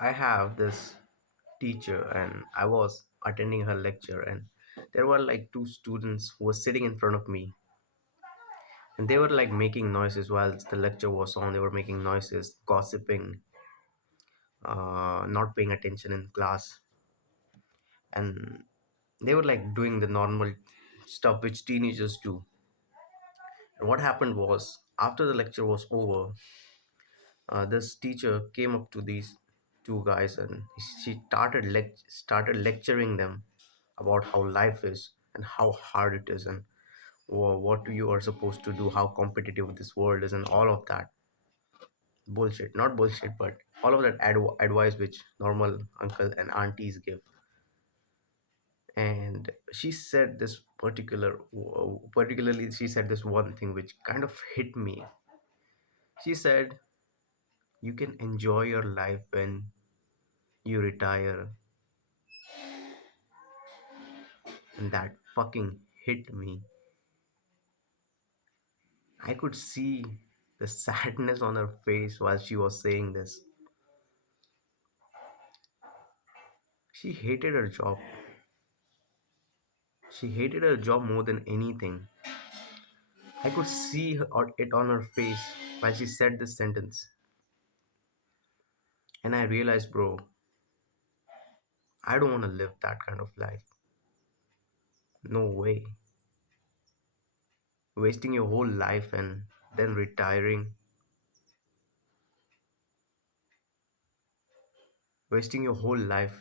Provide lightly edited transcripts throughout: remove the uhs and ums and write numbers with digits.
I have this teacher, and I was attending her lecture, and there were like two students who were sitting in front of me, and they were like making noises while the lecture was on. They were making noises, gossiping, not paying attention in class, and they were like doing the normal stuff which teenagers do. And what happened was, after the lecture was over, this teacher came up to these two guys, and she started lecturing them about how life is and how hard it is, and what you are supposed to do, how competitive this world is, and all of that bullshit. Not bullshit, but all of that advice which normal uncle and aunties give. And she said this particularly, she said this one thing which kind of hit me. She said, you can enjoy your life when you retire. And that fucking hit me. I could see the sadness on her face while she was saying this. She hated her job. She hated her job more than anything. I could see it on her face while she said this sentence. And I realized, bro, I don't want to live that kind of life. No way. Wasting your whole life and then retiring, wasting your whole life,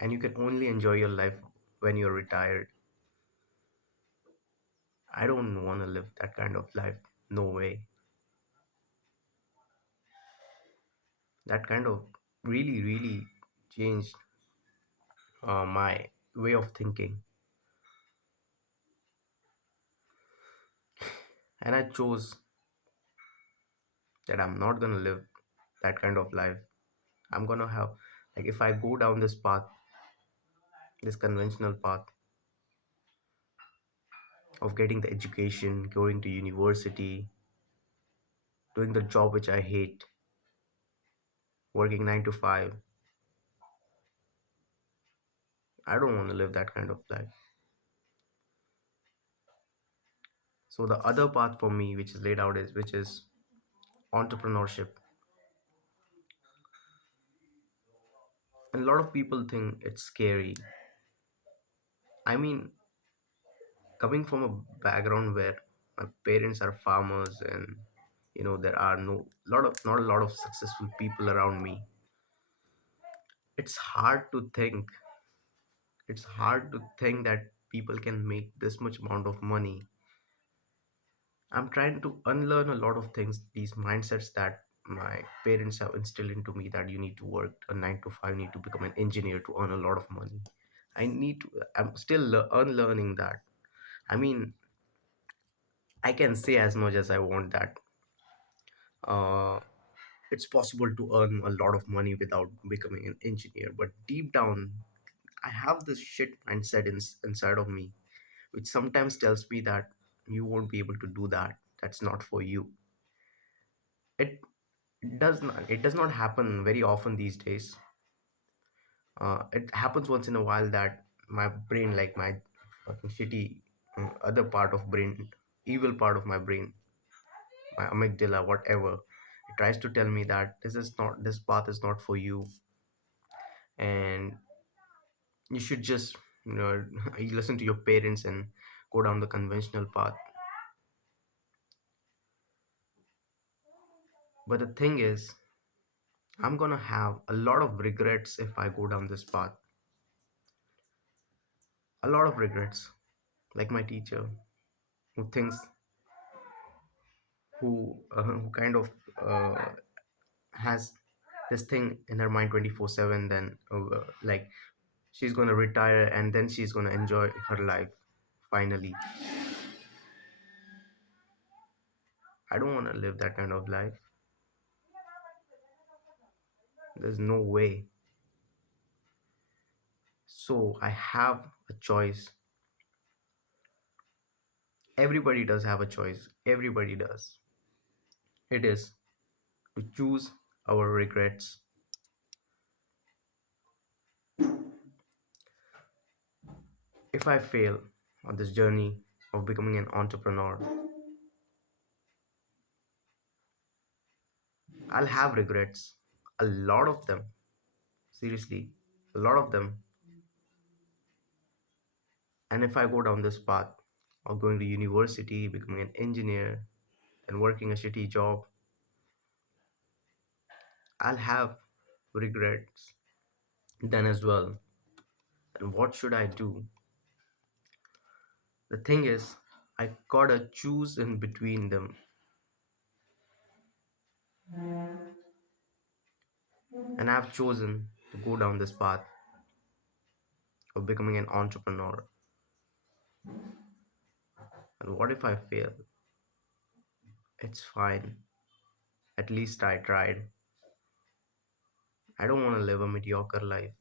and you can only enjoy your life when you're retired. I don't want to live that kind of life. No way. That kind of really changed my way of thinking. And I chose that I'm not gonna live that kind of life. I'm gonna have, like, if I go down this path, this conventional path of getting the education, going to university, doing the job which I hate, working 9 to 5, I don't want to live that kind of life. So the other path for me which is laid out is, which is entrepreneurship. And a lot of people think it's scary. I mean, coming from a background where my parents are farmers, and there are not a lot of successful people around me, it's hard to think that people can make this much amount of money. I'm trying to unlearn a lot of things, these mindsets that my parents have instilled into me, that you need to work a 9 to 5, need to become an engineer to earn a lot of money. I'm still unlearning that. I mean, I can say as much as I want that uh, it's possible to earn a lot of money without becoming an engineer, but deep down I have this shit mindset inside of me which sometimes tells me that you won't be able to do that. That's not for you. It does not happen very often these days. It happens once in a while that my brain, like my fucking shitty other part of brain, evil part of my brain, my amygdala, whatever, it tries to tell me that this path is not for you, and you should just you listen to your parents and go down the conventional path. But the thing is, I'm gonna have a lot of regrets if I go down this path. A lot of regrets, like my teacher, who thinks who kind of uh, has this thing in her mind 24/7. Then like, she's gonna retire and then she's gonna enjoy her life finally. I don't want to live that kind of life. There's no way. So I have a choice. Everybody does have a choice. Everybody does. It is, to choose our regrets. If I fail on this journey of becoming an entrepreneur, I'll have regrets. A lot of them. Seriously, a lot of them. And if I go down this path of going to university, becoming an engineer, and working a shitty job, I'll have regrets then as well. And what should I do? The thing is, I gotta choose in between them. And I've chosen to go down this path of becoming an entrepreneur. And what if I fail? It's fine. At least I tried. I don't want to live a mediocre life.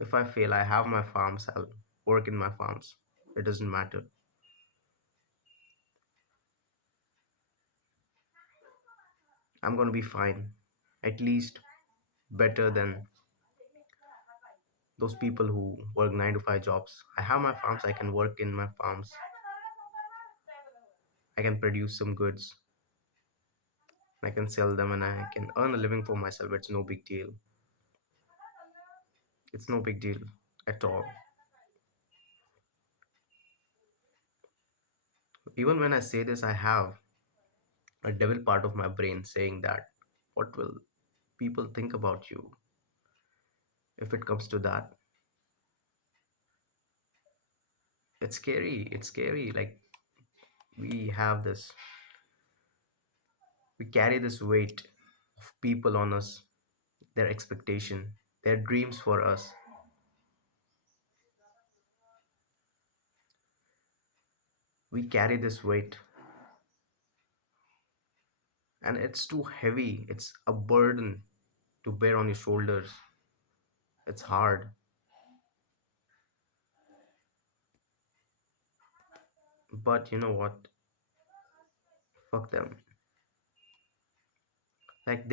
If I fail, I have my farms. I'll work in my farms. It doesn't matter. I'm gonna be fine. At least better than those people who work 9 to 5 jobs. I have my farms. I can work in my farms. I can produce some goods. I can sell them and I can earn a living for myself. It's no big deal. It's no big deal at all. Even when I say this, I have a devil part of my brain saying that what will people think about you if it comes to that? It's scary. It's scary. Like we have this, we carry this weight of people on us, their expectation, their dreams for us. We carry this weight and it's too heavy. It's a burden to bear on your shoulders. It's hard. But you know what? Fuck them. Like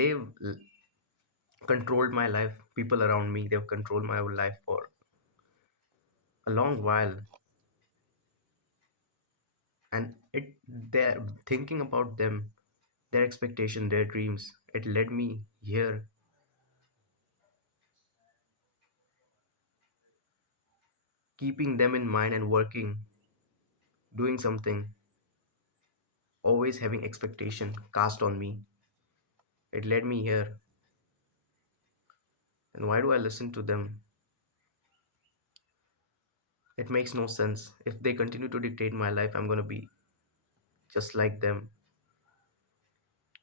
controlled my life. People around me, they've controlled my life for a long while. And they're thinking about them, their expectation, their dreams. It led me here, keeping them in mind and working, doing something, always having expectation cast on me. It led me here. And why do I listen to them? It makes no sense. If they continue to dictate my life, I'm gonna be just like them,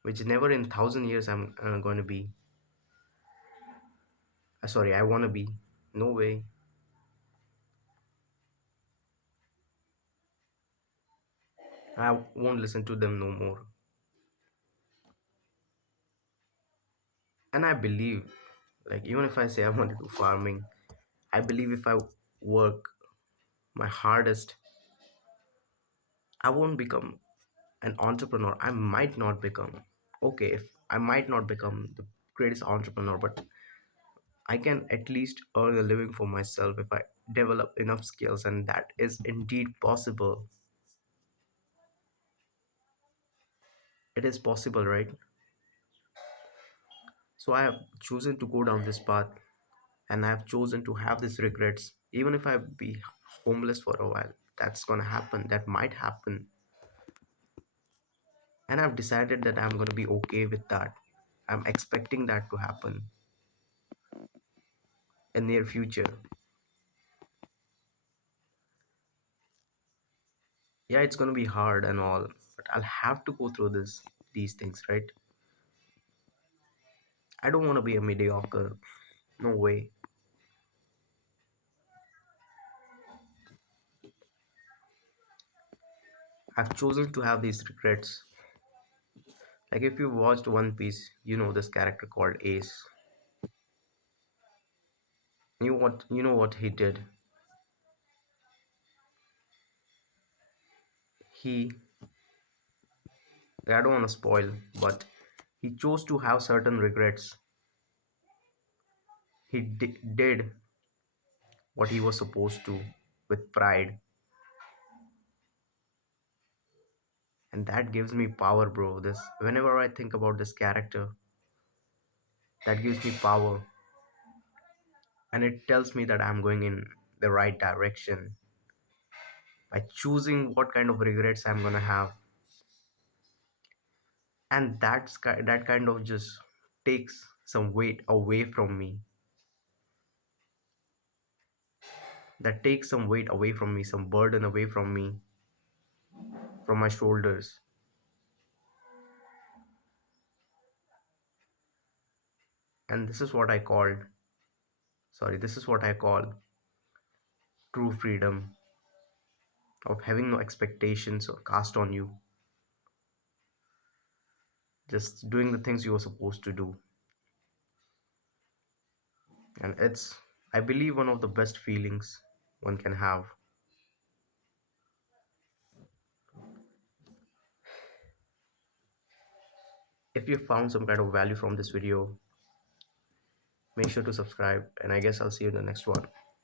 which never in 1,000 years I'm gonna be. Sorry, I wanna be. No way. I won't listen to them no more. And I believe, like, even if I say I want to do farming, I believe if I work my hardest, I won't become an entrepreneur. I might not become, okay, if I might not become the greatest entrepreneur, but I can at least earn a living for myself if I develop enough skills, and that is indeed possible. It is possible, right? So I have chosen to go down this path and I have chosen to have these regrets. Even if I be homeless for a while, that's gonna happen. That might happen. And I've decided that I'm gonna be okay with that. I'm expecting that to happen in near future. Yeah, it's gonna be hard and all, but I'll have to go through these things, right? I don't wanna be a mediocre. No way. I've chosen to have these regrets. Like if you watched One Piece, you know this character called Ace. You know what he did? He I don't want to spoil, but he chose to have certain regrets. He did what he was supposed to with pride, and that gives me power, bro. This whenever I think about this character, that gives me power, and it tells me that I'm going in the right direction by choosing what kind of regrets I'm gonna have, and that kind of just takes some weight away from me. That takes some weight away from me, some burden away from me, from my shoulders. And this is what I call true freedom, of having no expectations or cast on you, just doing the things you were supposed to do. And it's, I believe, one of the best feelings one can have. If you found some kind of value from this video, make sure to subscribe, and I guess I'll see you in the next one.